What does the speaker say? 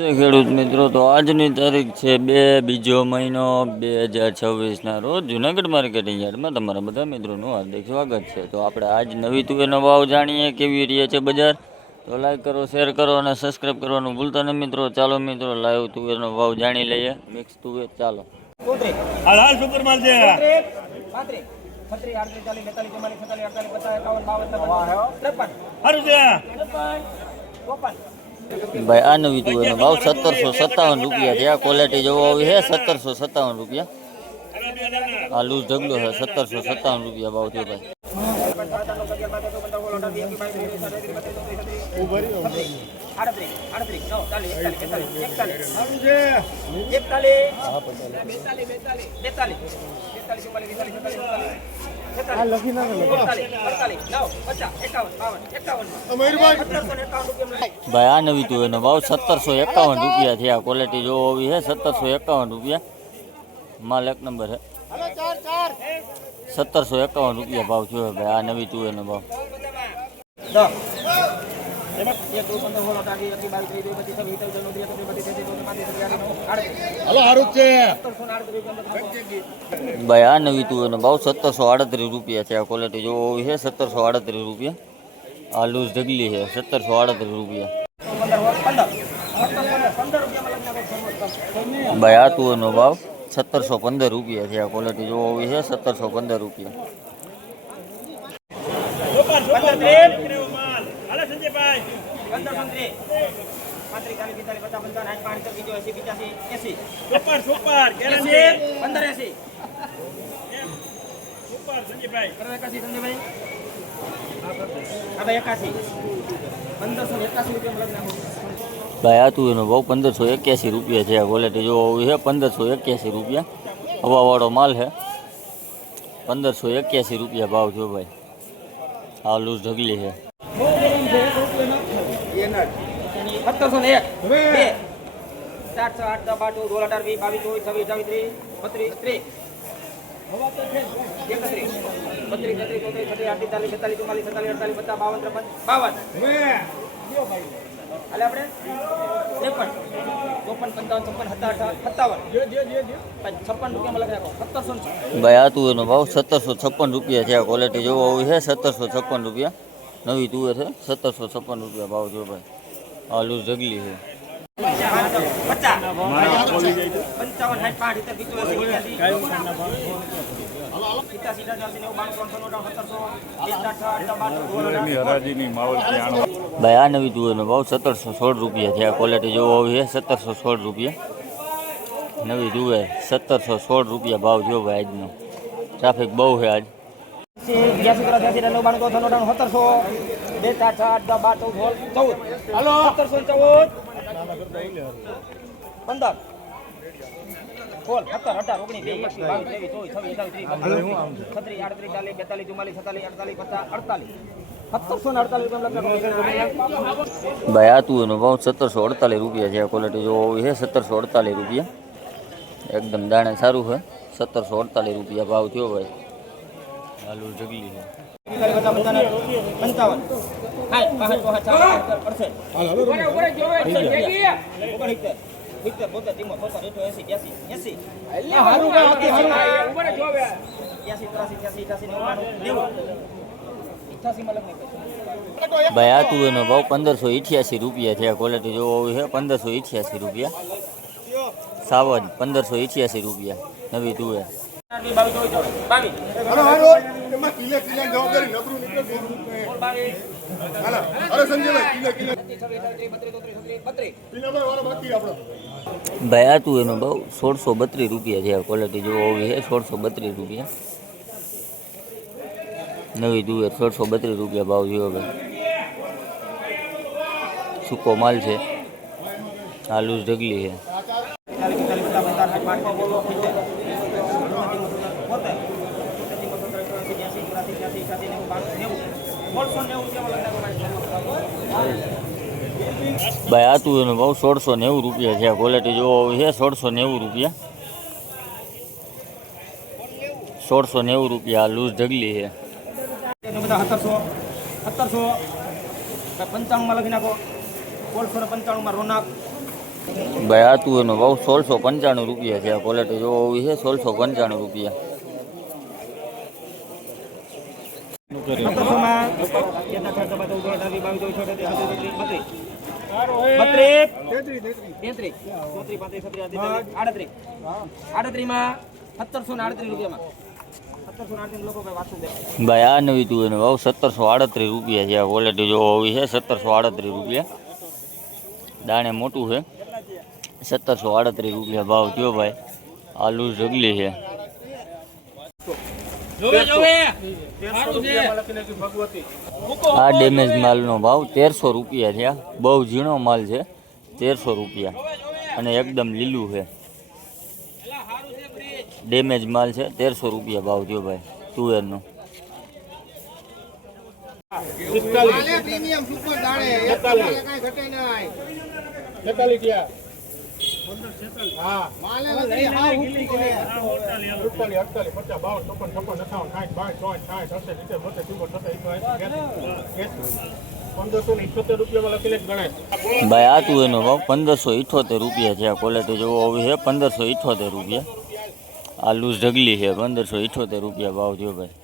ખેડૂત મિત્રો, તો આજની તારીખ છે 2 બીજો મહિનો 2026ના રોજ જુનાગઢ માર્કેટિંગ યાર્ડમાં તમારા બધા મિત્રોનું હાર્દિક સ્વાગત છે। તો આપણે આજ નવી તુવેરનો ભાવ જાણીએ કેવી રહે છે બજાર। તો લાઈક કરો, શેર કરો અને સબસ્ક્રાઈબ કરવાનું ભૂલતા નહીં મિત્રો। ચાલો મિત્રો લાઈવ તુવેરનો ભાવ જાણી લઈએ। મિક્સ તુવેર ચાલો હાલ સુપર માલ છે 53 ભાઈ આ નવી તુવેરનો ભાવ 1757 રૂપિયા છે। આ ક્વોલિટી જોવો આવી છે 1757 રૂપિયા। આ લૂઝ ઢગલો છે 1757 રૂપિયા ભાવ થયો ભાઈ। ભાઈ આ નવી તુવેરનો ભાવ 1751 રૂપિયા છે। આ ક્વોલિટી જોવો આવી છે 1751 રૂપિયા। માલ એક નંબર છે। 1751 રૂપિયા ભાવ થયો ભાઈ આ નવી તુવેરનો ભાવ। ભાઈ આ નવી તુવેરનો ભાવ 1738 રૂપિયા છે। આ ક્વોલિટી જોવો આવી છે 1738 રૂપિયા। આ લૂઝ ઢગલી છે 1738 રૂપિયા। ભાઈ આ તુવેરનો ભાવ 1715 રૂપિયા છે। આ ક્વોલિટી જોવો આવી છે 1715 રૂપિયા। ભાઈ આ તુવેરનો ભાવ 1581 રૂપિયા છે। આ ક્વોલિટી જોવો આવી છે 1581 રૂપિયા। હવાવાળો માલ છે 1581 રૂપિયા ભાવ થયો ભાઈ। આ લૂઝ ઢગલી છે 1756 ભાઈ આ તુવેરનો ભાવ 1756 રૂપિયા છે। આ ક્વોલિટી જોવો આવી છે 1756 રૂપિયા। નવી તુવેર છે 1756 રૂપિયા ભાવ થયો ભાઈ। આ લૂઝ ઢગલી છે ભાઈ આ નવી તુવેરનો ભાવ 1716 રૂપિયા છે। આ ક્વોલિટી જોવો આવી છે 1716 રૂપિયા। નવી તુવેર 1716 રૂપિયા ભાવ થયો ભાઈ આજનો। ટ્રાફિક બહુ છે આજ। ભાઈ આ તુવેરનો ભાવ 1748 રૂપિયા છે। આ ક્વોલિટી જોવો આવી છે 1748 રૂપિયા। એકદમ દાણે સારું છે 1748 રૂપિયા ભાવ થયો ભાઈ। આલુ ઢગલી છે ભાઈ આ તુવેરનો ભાવ 1588 રૂપિયા છે। આ ક્વોલિટી જોવો આવી છે 1588 રૂપિયા। સાવજ 1588 રૂપિયા નવી તુવેર। ભાઈ આ તુવેરનો ભાવ 1632 રૂપિયા છે। આ ક્વોલિટી જોવો આવી છે 1632 રૂપિયા। નવી તુવેર 1632 રૂપિયા ભાવ થયો ભાઈ। સૂકો માલ છે આ લૂઝ ઢગલી છે ભાઈ આ તુવેરનો ભાવ 1690 રૂપિયા છે। આ ક્વોલિટી જોવો આવી છે 1690 રૂપિયા। 1690 રૂપિયા લૂઝ ઢગલી છે। 1795 લખી નાખો 1695 માં રોનક ભાઈ આ તુવેરનો ભાવ 1695 રૂપિયા છે. આ ક્વોલિટી જોવો હોવી છે 1695 રૂપિયા. 1700 ભાઈ આ નવી તુવેરનો ભાવ 1738 રૂપિયા છે. આ ક્વોલિટી જોવો હોવી છે 1738 રૂપિયા. દાણે મોટું છે 1738 રૂપિયા ભાવ થયો ભાઈ. આલુ ઢગલી છે. આ ડેમેજ માલનો ભાવ 1300 રૂપિયા છે. બહુ ઝીણો માલ છે 1300 રૂપિયા અને એકદમ લીલું છે. ડેમેજ માલ છે 1300 રૂપિયા ભાવ થયો ભાઈ તુવેરનો. ભાઈ આ તુવેરનો ભાવ 1578 રૂપિયા છે. આ ક્વોલિટી જોવો હોવી છે 1578 રૂપિયા. આ લૂઝ ઢગલી છે 1578 રૂપિયા ભાવ થયો ભાઈ.